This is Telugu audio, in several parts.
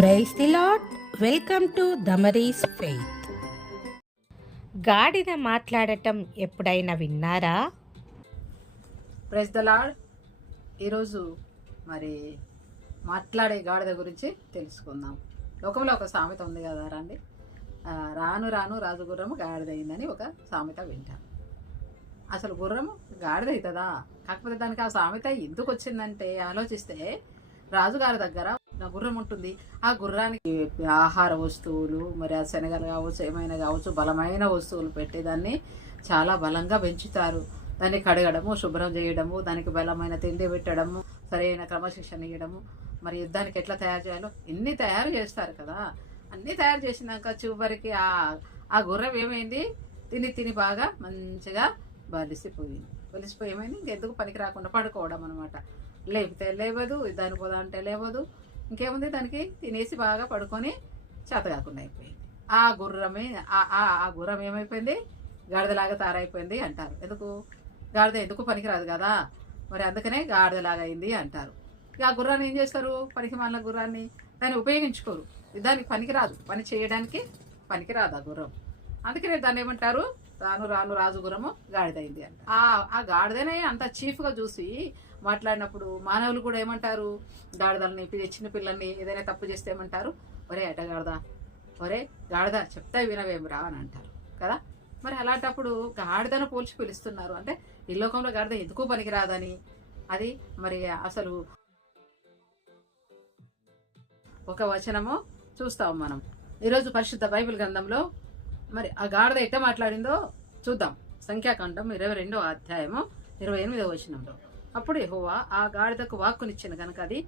Praise the Lord welcome to Damaris faith. గాడిద మాట్లాడటం ఎప్పుడైనా విన్నారా? ప్రెస్ ద లాడ్ ఈరోజు మరి మాట్లాడే గాడిద గురించి తెలుసుకుందాం. లోకంలో ఒక సామెత ఉంది కదా రండి. రాను రాను రాజు గుర్రము గాడిద అయిందని ఒక సామెత వింటాను. అసలు గుర్రము గాడిద అవుతుందా కాకపోతే దానికి ఆ సామెత ఎందుకు వచ్చిందంటే ఆలోచిస్తే రాజుగారి దగ్గర గుర్రం ఉంటుంది. ఆ గుర్రానికి ఆహార వస్తువులు మరి ఆ శనగలు కావచ్చు ఏమైనా కావచ్చు బలమైన వస్తువులు పెట్టి దాన్ని చాలా బలంగా పెంచుతారు. దాన్ని కడగడము శుభ్రం చేయడము దానికి బలమైన తిండి పెట్టడము సరైన క్రమశిక్షణ ఇవ్వడము మరి యుద్ధానికి ఎట్లా తయారు చేయాలో? ఎన్ని తయారు చేస్తారు కదా. అన్నీ తయారు చేసినాక చివరికి ఆ ఆ గుర్రం ఏమైంది? తిని తిని బాగా మంచిగా బలిసిపోయింది. బలిసిపోయి ఏమైంది? ఇంకెందుకు పనికి రాకుండా పడుకోవడం అనమాట లేపితే లేవదు దాని పోదా అంటే లేవదు. ఇంకేముంది? దానికి తినేసి బాగా పడుకొని చేత కాకుండా అయిపోయింది. ఆ గుర్రమే ఆ ఆ- ఆ గుర్రం ఏమైపోయింది? గాడిదలాగా తయారైపోయింది అంటారు. ఎందుకు? గాడిద ఎందుకు పనికిరాదు కదా? మరి అందుకనే గాడిదలాగా అయింది అంటారు. ఇక ఆ గుర్రాన్ని ఏం చేస్తారు? పనికి మాలిన గుర్రాన్ని దాన్ని ఉపయోగించుకోరు. దానికి పనికిరాదు. పని చేయడానికి పనికిరాదు ఆ గుర్రం. అందుకనే దాన్ని ఏమంటారు? రాను రాను రాజు గుర్రము గాడిదైంది అంట ఆ గాడిదనే అంత చీఫ్గా చూసి మాట్లాడినప్పుడు మానవులు కూడా ఏమంటారు? గాడిదల్ని చిన్న పిల్లల్ని ఏదైనా తప్పు చేస్తే ఏమంటారు? ఒరే అడ్డగాడదా ఒరే గాడిద చెప్తే వినవేమిరా అని అంటారు కదా? మరి అలాంటప్పుడు గాడిదను పోల్చి పిలుస్తున్నారు. అంటే ఈ లోకంలో గాడిద ఎందుకు పనికిరాదని? అది మరి అసలు ఒక వచనము చూస్తాం మనం. ఈరోజు పరిశుద్ధ బైబిల్ గ్రంథంలో మరి ఆ గాడిద ఎట్ట మాట్లాడిందో చూద్దాం. సంఖ్యాకాండం ఇరవై రెండో అధ్యాయము ఇరవై ఎనిమిదో వచనంలో. అప్పుడు యహోవా ఆ గాడిదకు వాక్కునిచ్చిన గనక అది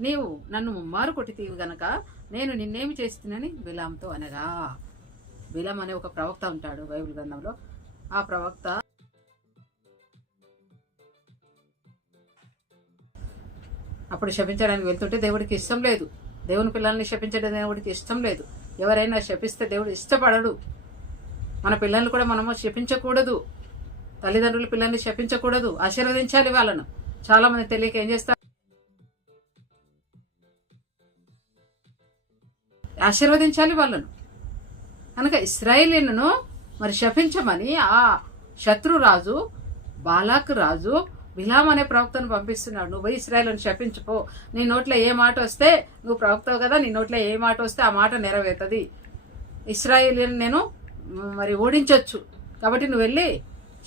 నీవు నన్ను ముమ్మారు కొట్టితీవు గనక నేను నిన్నేమి చేస్తున్నానని బిలాంతో అనగా. బిలాం అనే ఒక ప్రవక్త ఉంటాడు బైబిల్ గ్రంథంలో. ఆ ప్రవక్త అప్పుడు శపించడానికి వెళ్తుంటే దేవుడికి ఇష్టం లేదు. దేవుని పిల్లల్ని శపించడం దేవుడికి ఇష్టం లేదు. ఎవరైనా శపిస్తే దేవుడు ఇష్టపడడు. మన పిల్లల్ని కూడా మనము శపించకూడదు. తల్లిదండ్రులు పిల్లల్ని శపించకూడదు ఆశీర్వదించాలి వాళ్ళను. చాలా మంది తెలియక ఏం చేస్తారు? ఆశీర్వదించాలి వాళ్ళను. కనుక ఇస్రాయేలీలను మరి శపించమని ఆ శత్రురాజు బాలాక్ రాజు బిలాం అనే ప్రవక్తను పంపిస్తున్నాడు. నువ్వు పోయి శపించుకో. నీ నోట్లో ఏ మాట వస్తే నువ్వు ప్రవక్తవు కదా నీ నోట్లో ఏ మాట వస్తే ఆ మాట నెరవేరుతుంది. ఇస్రాయేలీని నేను మరి ఓడించవచ్చు కాబట్టి నువ్వు వెళ్ళి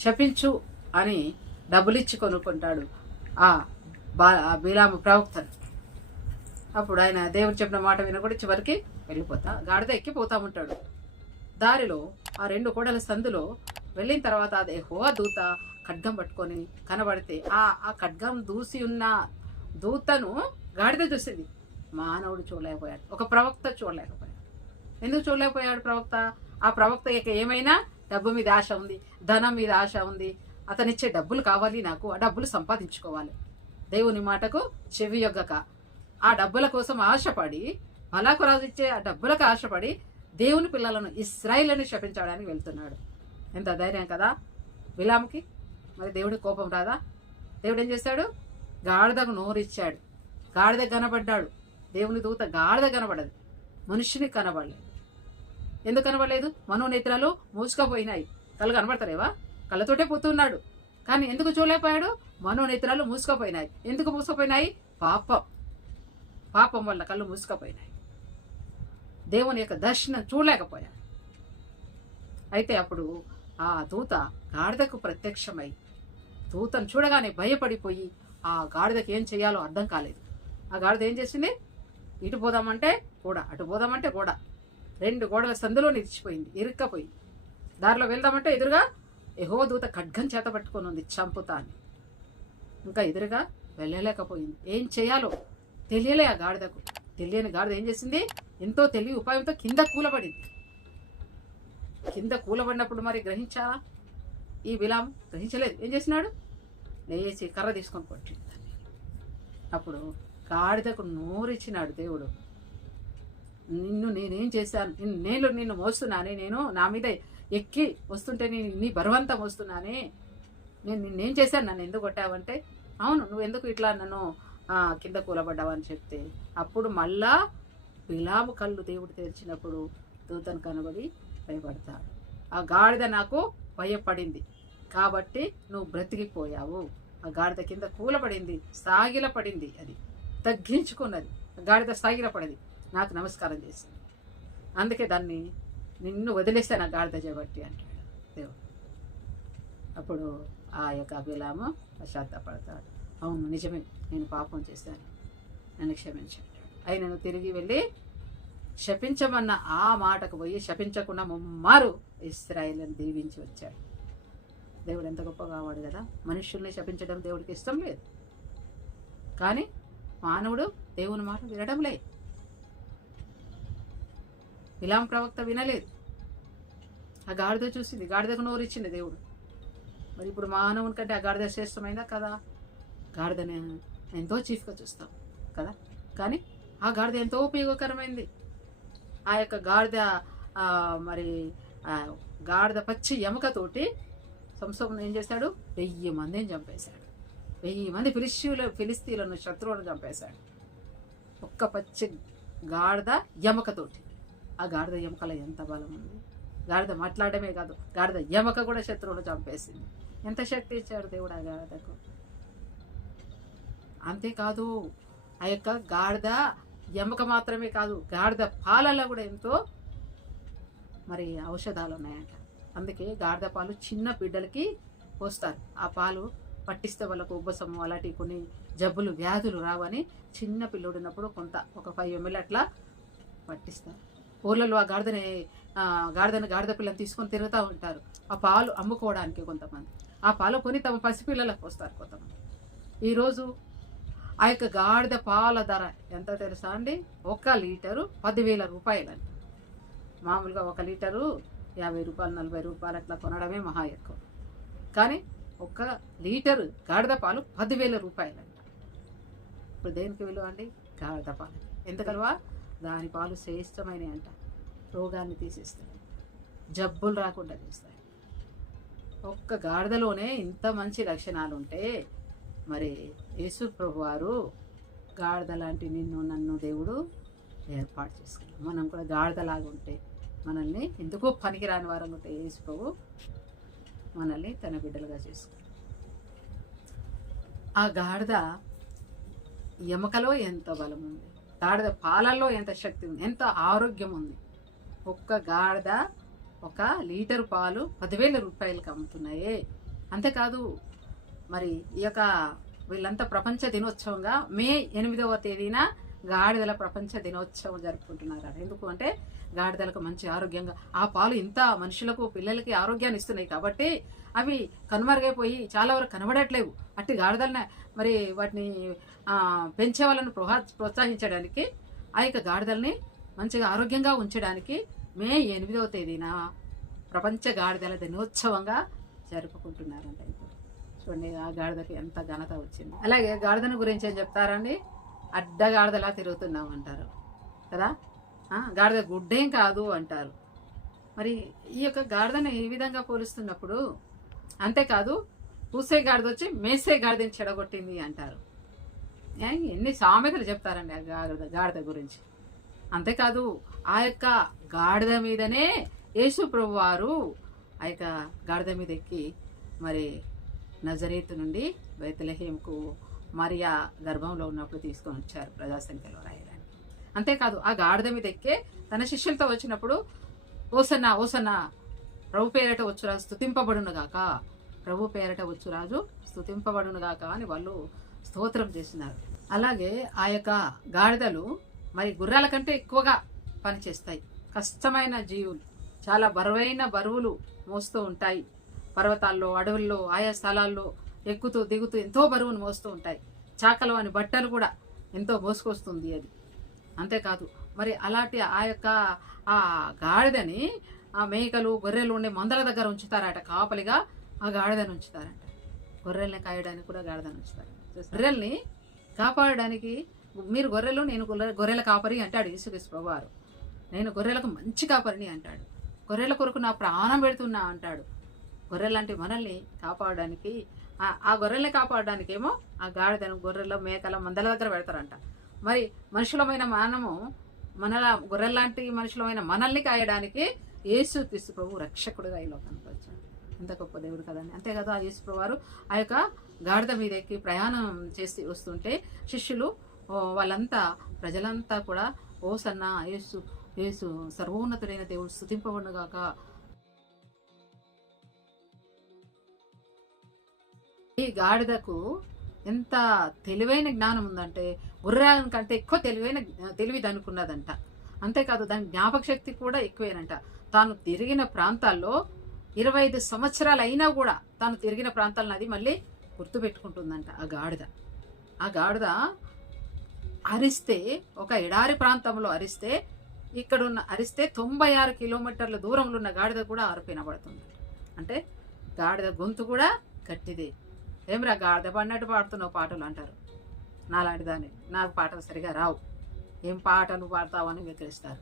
శపించు అని డబ్బులిచ్చి కొనుక్కుంటాడు ఆ బా ఆ ప్రవక్తను. అప్పుడు ఆయన దేవుడు చెప్పిన మాట వినకుండా చివరికి వెళ్ళిపోతా గాడిద ఎక్కిపోతా ఉంటాడు. దారిలో ఆ రెండు కోడల సందులో వెళ్ళిన తర్వాత అదే హోవా దూత ఖడ్గం పట్టుకొని కనబడితే ఆ ఆ ఖడ్గం దూసి ఉన్న దూతను గాడిద చూసింది. మానవుడు చూడలేకపోయాడు. ఒక ప్రవక్త చూడలేకపోయాడు. ఎందుకు చూడలేకపోయాడు ప్రవక్త? ఆ ప్రవక్త ఇక ఏమైనా డబ్బు మీద ఆశ ఉంది ధనం మీద ఆశ ఉంది. అతనిచ్చే డబ్బులు కావాలి నాకు ఆ డబ్బులు సంపాదించుకోవాలి. దేవుని మాటకు చెవి యొగ్గక. ఆ డబ్బుల కోసం ఆశపడి మలాకు రాజు ఇచ్చే ఆ డబ్బులకు ఆశపడి దేవుని పిల్లలను ఇస్రాయిల్ని శపించడానికి వెళ్తున్నాడు. ఎంత ధైర్యం కదా? విలాంకి మరి దేవుడి కోపం రాదా? దేవుడు ఏం చేశాడు? గాడిదకు నోరిచ్చాడు. గాడిద కనబడ్డాడు. దేవుని దూత గాడిద కనబడదు. మనిషిని కనబడలేదు. ఎందుకు కనబడలేదు? మనోనేత్రాలు మూసుకపోయినాయి. కళ్ళు కనబడతారేవా కళ్ళతోటే పోతున్నాడు. కానీ ఎందుకు చూడలేకపోయాడు? మనోనేత్రాలు మూసుకపోయినాయి. ఎందుకు మూసుకపోయినాయి? పాపం. పాపం వల్ల కళ్ళు మూసుకపోయినాయి. దేవుని యొక్క దర్శనం చూడలేకపోయాడు. అయితే అప్పుడు ఆ దూత గాడిదకు ప్రత్యక్షమై దూతను చూడగానే భయపడిపోయి ఆ గాడిదకి ఏం చేయాలో అర్థం కాలేదు. ఆ గాడిద ఏం చేసింది? ఇటు పోదామంటే కూడా అటు పోదామంటే కూడా రెండు గోడల సందులో నిలిచిపోయింది ఇరుక్కపోయింది. దారిలో వెళ్దామంటే ఎదురుగా ఎహో దూత ఖడ్గం చేత పట్టుకొని ఉంది చంపుతా అని ఇంకా ఎదురుగా వెళ్ళలేకపోయింది. ఏం చేయాలో తెలియలే ఆ గాడిదకు. తెలియని గాడిద ఏం చేసింది? ఎంతో తెలివి ఉపాయంతో కింద కూలబడింది. కింద కూలబడినప్పుడు మరి గ్రహించాలా ఈ విలాం గ్రహించలేదు. ఏం చేసినాడు? లేచి కర్ర తీసుకొని కొట్టింది. అప్పుడు గాడిదకు నోరిచ్చినాడు దేవుడు. నిన్ను నేనేం చేశాను? నేను నిన్ను మోస్తున్నానే? నేను నా మీద ఎక్కి వస్తుంటే నేను నీ బరువంతా మోస్తున్నానే నేను నిన్నేం చేశాను? నన్ను ఎందుకు కొట్టావంటే? అవును నువ్వు ఎందుకు ఇట్లా నన్ను కింద కూలబడ్డావని చెప్తే అప్పుడు మళ్ళా బిలాము కళ్ళు దేవుడు తెరిచినప్పుడు దూతను కనబడి భయపడతాడు. ఆ గాడిద నాకు భయపడింది. కాబట్టి నువ్వు బ్రతికిపోయావు. ఆ గాడిద కింద కూలపడింది సాగిలపడింది అది. తగ్గించుకున్నది. గాడిద సాగిలపడింది. నాకు నమస్కారం చేసింది. అందుకే దాన్ని నిన్ను వదిలేస్తాను నాకు గాడిద చేయబట్టి అంటాడు. దేవుడు. అప్పుడు ఆ యొక్క అభిలామ పశ్చాత్తాపడతాడు. అవును నిజమే. నేను పాపం చేశాను. నన్ను క్షమించండి. ఆయనను తిరిగి వెళ్ళి శపించమన్న ఆ మాటకు పోయి శపించకుండా ముమ్మారు ఇస్రాయిల్ని దీవించి వచ్చాడు. దేవుడు ఎంత గొప్పగా వాడు కదా. మనుషుల్ని శపించడం దేవుడికి ఇష్టం లేదు. కానీ మానవుడు దేవుని మాట వినడం లేదు. ఇలాం ప్రవక్త వినలేదు. ఆ గాడిద చూసింది. గాడిదకు నోరు ఇచ్చింది దేవుడు. మరి ఇప్పుడు మానవుని కంటే ఆ గాడిద శ్రేష్టమైందా కదా? గాడిదని ఎంతో చీఫ్గా చూస్తాం కదా? కానీ ఆ గాడిద ఎంతో ఉపయోగకరమైంది. ఆ యొక్క గాడిద మరి గాడిద పచ్చి ఎముకతోటి సంసోమం ఏం చేశాడు? వెయ్యి మందిని చంపేశాడు. వెయ్యి మంది ఫిలిస్తీన్ల ఫిలిస్తీన్లను శత్రువులను చంపేశాడు. ఒక్క పచ్చి గాడిద ఎముకతోటి. ఆ గాడిద ఎముకలో ఎంత బలం ఉంది? గాడిద మాట్లాడమే కాదు గాడిద ఎముక కూడా శత్రువులు చంపేసింది. ఎంత శక్తి ఇచ్చాడు దేవుడు ఆ గాడిదకు? అంతేకాదు ఆ యొక్క గాడిద ఎముక మాత్రమే కాదు గాడిద పాలలో కూడా ఎంతో మరి ఔషధాలు ఉన్నాయంట. అందుకే గాడిద పాలు చిన్న బిడ్డలకి పోస్తారు. ఆ పాలు పట్టిస్తే వాళ్ళకు ఉబ్బసము అలాంటి కొన్ని జబ్బులు వ్యాధులు రావని చిన్న పిల్లోడు కొంత ఒక ఫైవ్ ఎంఎల్ అట్లా పట్టిస్తారు. ఊర్లలో ఆ గాడిదని గాడిదని గాడిద పిల్లని తీసుకొని తిరుగుతూ ఉంటారు. ఆ పాలు అమ్ముకోవడానికి కొంతమంది. ఆ పాలు కొని తమ పసిపిల్లలకు పోస్తారు కొంతమంది. ఈరోజు ఆ యొక్క గాడిద పాల ధర ఎంత తెలుసా అండి? ఒక లీటరు పదివేల రూపాయలండి మామూలుగా ఒక లీటరు యాభై రూపాయలు నలభై రూపాయలు అట్లా కొనడమే మహా ఎక్కువ. కానీ ఒక లీటరు గాడిద పాలు పదివేల రూపాయలంట. ఇప్పుడు దేనికి విలువ అండి? గాడిద పాలు. ఎందుకలవా? దాని పాలు శ్రేష్టమైనవి అంట రోగాన్ని తీసేస్తాయి. జబ్బులు రాకుండా చేస్తాయి. ఒక్క గాడిదలోనే ఇంత మంచి లక్షణాలు ఉంటే మరి యేసు ప్రభు వారు గాడిద లాంటి నిన్ను నన్ను దేవుడు ఏర్పాటు చేసుకున్నాం మనం కూడా గాడిదలాగా ఉంటే మనల్ని ఎందుకో పనికిరాని వారం ఉంటే యేసు ప్రభు మనల్ని తన బిడ్డలుగా చేసుకున్నాం ఆ గాడిద ఎముకలో ఎంత బలం ఉంది గాడిద పాలల్లో ఎంత శక్తి ఉంది ఎంత ఆరోగ్యం ఉంది. ఒక్క గాడిద ఒక లీటర్ పాలు పదివేల రూపాయలకు అమ్ముతున్నాయే. అంతేకాదు మరి ఈ యొక్క వీళ్ళంతా ప్రపంచ దినోత్సవంగా మే ఎనిమిదవ తేదీన గాడిదల ప్రపంచ దినోత్సవం జరుపుకుంటున్నారు ఎందుకు అంటే గాడిదలకు మంచి ఆరోగ్యంగా ఆ పాలు ఇంత మనుషులకు పిల్లలకి ఆరోగ్యాన్ని ఇస్తున్నాయి కాబట్టి అవి కనుమరుగైపోయి చాలా వరకు కనబడట్లేవు. అట్టి గాడిదలనే మరి వాటిని పెంచే వాళ్ళని ప్రోహా ప్రోత్సహించడానికి ఆ యొక్క గాడిదల్ని మంచిగా ఆరోగ్యంగా ఉంచడానికి మే ఎనిమిదవ తేదీన ప్రపంచ గాడిదల దినోత్సవంగా జరుపుకుంటున్నారంట ఇప్పుడు. చూడండి ఆ గాడిదకి ఎంత ఘనత వచ్చింది. అలాగే గాడిదను గురించి ఏం చెప్తారండి? అడ్డ గాడిదలా తిరుగుతున్నాం అంటారు కదా? గాడిద గుడ్డేం కాదు అంటారు. మరి ఈ యొక్క గాడిదను ఈ విధంగా పోలుస్తున్నప్పుడు? అంతేకాదు పూసే గాడిద వచ్చి మేసే గాడిదని చెడగొట్టింది అంటారు. ఏ, ఎన్ని సామెతలు చెప్తారండి ఆ గాడిద గాడిద గురించి. అంతేకాదు ఆ యొక్క గాడిద మీదనే యేసు ప్రభు వారు ఆ యొక్క గాడిద మీద ఎక్కి మరి నజరేతు నుండి బైతలహేంకు మరియా గర్భంలో ఉన్నప్పుడు తీసుకొని వచ్చారు ప్రజాసంఖ్యలో అంతేకాదు ఆ గాడిద మీద ఎక్కే తన శిష్యులతో వచ్చినప్పుడు ఓసన్న ఓసన్న ప్రభు పేరట వచ్చురాజు స్థుతింపబడునుగాక ప్రభు పేరట వచ్చురాజు స్థుతింపబడునుగాక అని వాళ్ళు స్తోత్రం చేసినారు. అలాగే ఆ యొక్క గాడిదలు మరి గుర్రాల కంటే ఎక్కువగా పనిచేస్తాయి. కష్టమైన జీవులు చాలా బరువైన బరువులు మోస్తూ ఉంటాయి. పర్వతాల్లో అడవుల్లో ఆయా స్థలాల్లో ఎక్కుతూ దిగుతూ ఎంతో బరువును మోస్తూ ఉంటాయి. చాకలు అని బట్టలు కూడా ఎంతో మోసుకొస్తుంది అది. అంతేకాదు. మరి అలాంటి ఆ యొక్క ఆ గాడిదని ఆ మేకలు గొర్రెలు ఉండే మందల దగ్గర ఉంచుతారట కాపలిగా ఆ గాడిదని ఉంచుతారంట. గొర్రెల్ని కాయడానికి కూడా గాడిదని ఉంచుతారు. గొర్రెల్ని కాపాడడానికి మీరు గొర్రెలు నేను గొర్రె- గొర్రెల కాపరి అంటాడు యేసుక్రీస్తు ప్రభువారు. నేను గొర్రెలకు మంచి కాపరిని అంటాడు. గొర్రెల కొరకు నా ప్రాణం పెడుతున్నా అంటాడు. గొర్రెలాంటి మనల్ని కాపాడడానికి ఆ- గొర్రెల్ని కాపాడడానికేమో ఆ గాడిదను గొర్రెల మేకల మందల దగ్గర పెడతారంట. మరి మనుషులమైన మనము మనలా గొర్రెల్లాంటి మనుషులమైన మనల్ని కాయడానికి యేసు క్రీస్తు ప్రభు రక్షకుడుగా ఈ లోకానికి వచ్చాడు. ఎంత గొప్ప దేవుడు కదండి. అంతే కదా ఆ యేసు వారు ఆ యొక్క గాడిద మీద ఎక్కి ప్రయాణం చేసి వస్తుంటే శిష్యులు వాళ్ళంతా ప్రజలంతా కూడా ఓ సన్న యేసు యేసు సర్వోన్నతుడైన దేవుడు స్థుతింపబడుగాక ఈ గాడిదకు ఎంత తెలివైన జ్ఞానం ఉందంటే గుర్రాల కంటే ఎక్కువ తెలివైన తెలివి దానికి ఉన్నదంట అంతేకాదు దాని జ్ఞాపక శక్తి కూడా ఎక్కువేనంట. తాను తిరిగిన ప్రాంతాల్లో ఇరవై ఐదు సంవత్సరాలు అయినా కూడా తాను తిరిగిన ప్రాంతాలను అది మళ్ళీ గుర్తుపెట్టుకుంటుందంట ఆ గాడిద. ఆ గాడిద అరిస్తే ఒక ఎడారి ప్రాంతంలో అరిస్తే ఇక్కడున్న అరిస్తే తొంభై ఆరు కిలోమీటర్ల దూరంలో ఉన్న గాడిద కూడా ఆరిపోయినబడుతుంది అంటే గాడిద గొంతు కూడా గట్టిదే. ఏమిరా గాడిద పడినట్టు పాడుతున్నావు పాటలు అంటారు. నాలాంటి దాన్ని. నాకు పాటలు సరిగా రావు. ఏం పాటలు పాడతావని వికరిస్తారు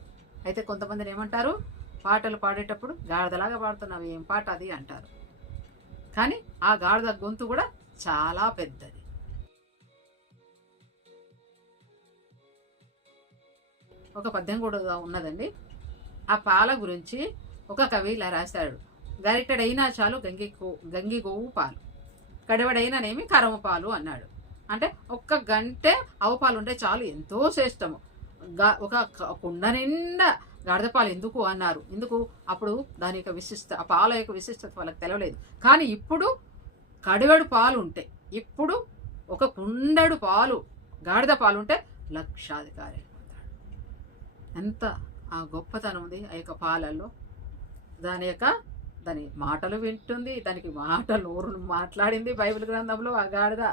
అయితే కొంతమందిని ఏమంటారు? పాటలు పాడేటప్పుడు గాడిదలాగా పాడుతున్నావు. ఏం పాట అది? అంటారు. కానీ ఆ గాడిద గొంతు కూడా చాలా పెద్దది. ఒక పద్యం కూడా ఉన్నదండి. ఆ పాల గురించి ఒక కవి ఇలా రాశాడు. గరిటెడైనా చాలు గంగి కో- గంగి గోవు పాలు. కడవడైననేమి కరమపాలు అన్నాడు. అంటే ఒక్క గంటే ఆవు పాలు ఉంటే చాలు ఎంతో శ్రేష్టము. గా- ఒక కుండ నిండా గాడిదపాలు ఎందుకు అన్నారు. ఎందుకు? అప్పుడు దాని యొక్క విశిష్ట ఆ పాల యొక్క విశిష్టత వాళ్ళకి తెలవలేదు. కానీ ఇప్పుడు కడివెడు పాలు ఉంటాయి ఇప్పుడు ఒక కుండడు పాలు గాడిద పాలు ఉంటే లక్షాధికారి అయిపోతాడు ఎంత ఆ గొప్పతనం ఉంది ఆ యొక్క పాలల్లో. దాని యొక్క దాని మాటలు వింటుంది దానికి మాటలు నోరు మాట్లాడింది బైబిల్ గ్రంథంలో ఆ గాడిద.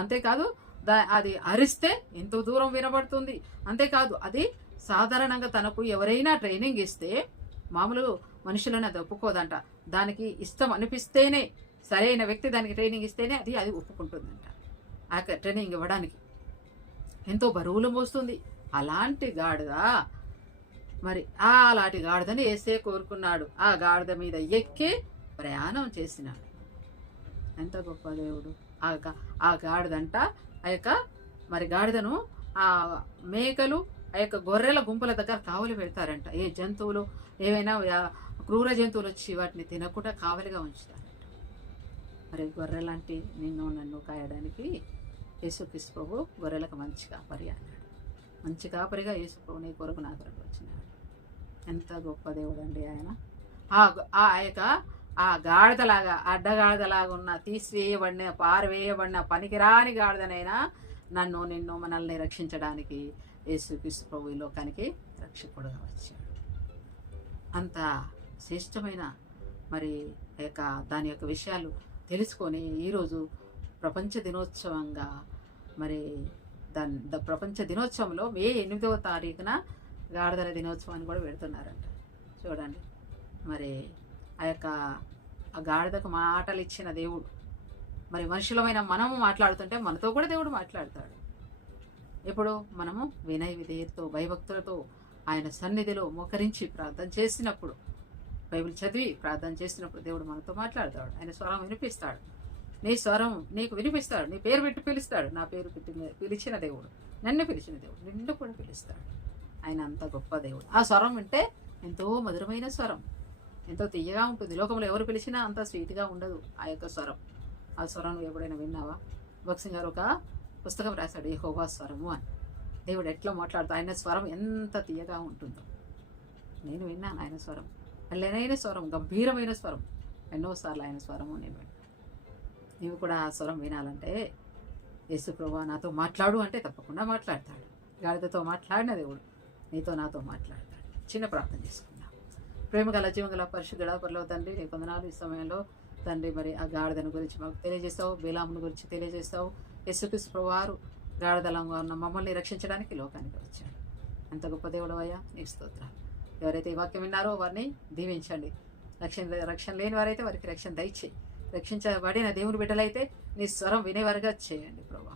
అంతేకాదు దా అది అరిస్తే ఎంతో దూరం వినబడుతుంది. అంతేకాదు అది సాధారణంగా తనకు ఎవరైనా ట్రైనింగ్ ఇస్తే మామూలు మనుషులను అది ఒప్పుకోదంట. దానికి ఇష్టం అనిపిస్తేనే సరైన వ్యక్తి దానికి ట్రైనింగ్ ఇస్తేనే అది అది ఒప్పుకుంటుందంట. ఆ ట్రైనింగ్ ఇవ్వడానికి ఎంతో బరువులు మోస్తుంది. అలాంటి గాడిద మరి ఆ అలాంటి గాడిదని ఏసే కోరుకున్నాడు. ఆ గాడిద మీద ఎక్కి ప్రయాణం చేసినాడు. ఎంత గొప్ప దేవుడు. ఆ గా- ఆ గాడిదంట ఆ యొక్క మరి గాడిదను ఆ మేకలు ఆ యొక్క గొర్రెల గుంపుల దగ్గర కావలి పెడతారంట. ఏ జంతువులు ఏవైనా క్రూర జంతువులు వచ్చి వాటిని తినకుండా కావలిగా ఉంచుతారంట. మరి గొర్రెలాంటి నిన్ను నన్ను కాయడానికి యేసుక్రీస్తు ప్రభు గొర్రెలకు మంచి కాపరి అన్నాడు. మంచి కాపరిగా యేసు ప్రభు నీ కొరకు నా కొరకు వచ్చినాడు. ఎంత గొప్ప దేవుడు అండి ఆయన. ఆ ఆ యొక్క ఆ గాడిదలాగా అడ్డగాడిదలాగా ఉన్న తీసివేయబడిన పారవేయబడిన పనికిరాని గాడిదనైనా నన్ను నిన్ను మనల్ని రక్షించడానికి యేసుక్రీస్తు ప్రభు ఈ లోకానికి రక్షకుడుగా వచ్చాడు. అంత శ్రేష్టమైన మరి ఆ యొక్క దాని యొక్క విషయాలు తెలుసుకొని ఈరోజు ప్రపంచ దినోత్సవంగా మరి దాని ద ప్రపంచ దినోత్సవంలో మే ఎనిమిదవ తారీఖున గాడిదల దినోత్సవాన్ని కూడా పెడుతున్నారంట. చూడండి. మరి ఆ యొక్క ఆ గాడిదకు మాటలు ఇచ్చిన దేవుడు. మరి మనుషులమైన మనము మాట్లాడుతుంటే మనతో కూడా దేవుడు మాట్లాడతాడు. ఇప్పుడు మనము వినయ విధేయతతో భయభక్తులతో ఆయన సన్నిధిలో మోకరించి ప్రార్థన చేసినప్పుడు బైబిల్ చదివి ప్రార్థన చేసినప్పుడు దేవుడు మనతో మాట్లాడతాడు. ఆయన స్వరం వినిపిస్తాడు. నీ స్వరం నీకు వినిపిస్తాడు. నీ పేరు పెట్టి పిలుస్తాడు. నా పేరు పెట్టి పిలిచిన దేవుడు. నన్ను పిలిచిన దేవుడు. నిన్ను కూడా పిలుస్తాడు. ఆయన అంత గొప్ప దేవుడు. ఆ స్వరం వింటే ఎంతో మధురమైన స్వరం ఎంతో తీయగా ఉంటుంది. లోకంలో ఎవరు పిలిచినా అంత స్వీట్గా ఉండదు ఆ యొక్క స్వరం. ఆ స్వరం నువ్వు ఎప్పుడైనా విన్నావా భక్సింగ్ గారు ఒక పుస్తకం రాశాడు యెహోవా స్వరము అని. దేవుడు ఎట్లా మాట్లాడుతూ ఆయన స్వరం ఎంత తీయగా ఉంటుందో. నేను విన్నాను ఆయన స్వరం. అల్లెనైన స్వరం గంభీరమైన స్వరం. ఎన్నోసార్లు ఆయన స్వరము నేను నీవు కూడా ఆ స్వరం వినాలంటే యేసు ప్రభా నాతో మాట్లాడు అంటే తప్పకుండా మాట్లాడతాడు. గాడిదతో మాట్లాడిన దేవుడు. నీతో నాతో మాట్లాడతాడు. చిన్న ప్రార్థన చేసుకుందాం. ప్రేమ గల జీవగల పరిశుద్ధుడ పర్లో తండ్రి నీ కొందనాలు ఈ సమయంలో. తండ్రి మరి ఆ గాడిదను గురించి మాకు తెలియజేస్తావు బేలామును గురించి తెలియజేస్తావు. యేసుక్రీస్తు ప్రభువారు గాడిదలంగా ఉన్న మమ్మల్ని రక్షించడానికి లోకానికి వచ్చాడు ఎంత గొప్ప దేవుడు అయ్యా నీకు స్తోత్రాలు. ఎవరైతే ఈ వాక్యం విన్నారో వారిని దీవించండి. రక్షణ రక్షణ లేని వారైతే వారికి రక్షణ దయచేయి. రక్షించబడిన దేవుని బిడ్డలైతే నీ స్వరం వినేవారుగా చేయండి ప్రభా.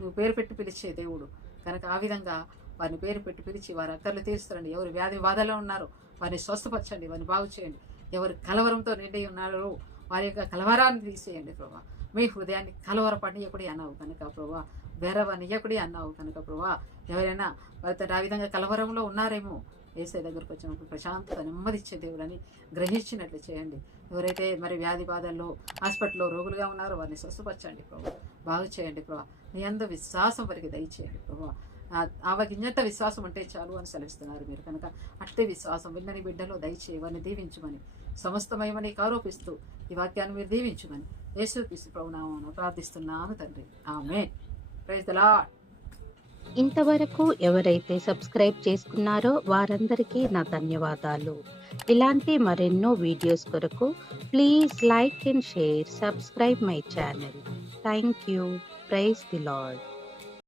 నువ్వు పేరు పెట్టి పిలిచే దేవుడు. కనుక ఆ విధంగా వారిని పేరు పెట్టి పిలిచి వారి అక్కర్లు తీరుస్తారండి. ఎవరు వ్యాధి బాధలో ఉన్నారో వారిని స్వస్థపరచండి వారిని బాగు చేయండి. ఎవరు కలవరంతో నిండి ఉన్నారో వారి యొక్క కలవరాన్ని తీసేయండి ప్రభా. మీ హృదయాన్ని కలవరపడియకుడి అన్నావు కనుక ప్రభా. బెరవనియకుడి అన్నావు కనుక ప్రభా. ఎవరైనా వారి ఆ విధంగా కలవరంలో ఉన్నారేమో ఏసై దగ్గరకు వచ్చినప్పుడు ప్రశాంతత నెమ్మదిచ్చే దేవుడని గ్రహించినట్లు చేయండి. ఎవరైతే మరి వ్యాధి బాధల్లో హాస్పిటల్లో రోగులుగా ఉన్నారో వారిని స్వస్థపరచండి ప్రభు. బాగు చేయండి ప్రభా. నీ అందు విశ్వాసం వరకు దయచేయండి ప్రభు. ఆవగింజంత విశ్వాసం ఉంటే చాలు అని సెలవిస్తున్నారు మీరు. కనుక అట్టే విశ్వాసం విన్నని బిడ్డలో దయచేయి దీవించమని సమస్తమయమని ఆరోపిస్తూ ఈ వాక్యాన్ని మీరు దీవించమని యేసు ప్రభునామను ప్రార్థిస్తున్నాను తండ్రి. ఆమె ప్రైజ్ ఇంతవరకు ఎవరైతే సబ్స్క్రైబ్ చేసుకున్నారో వారందరికీ నా ధన్యవాదాలు. ఇలాంటి మరెన్నో వీడియోస్ కొరకు please like and share subscribe my channel. Thank you praise the Lord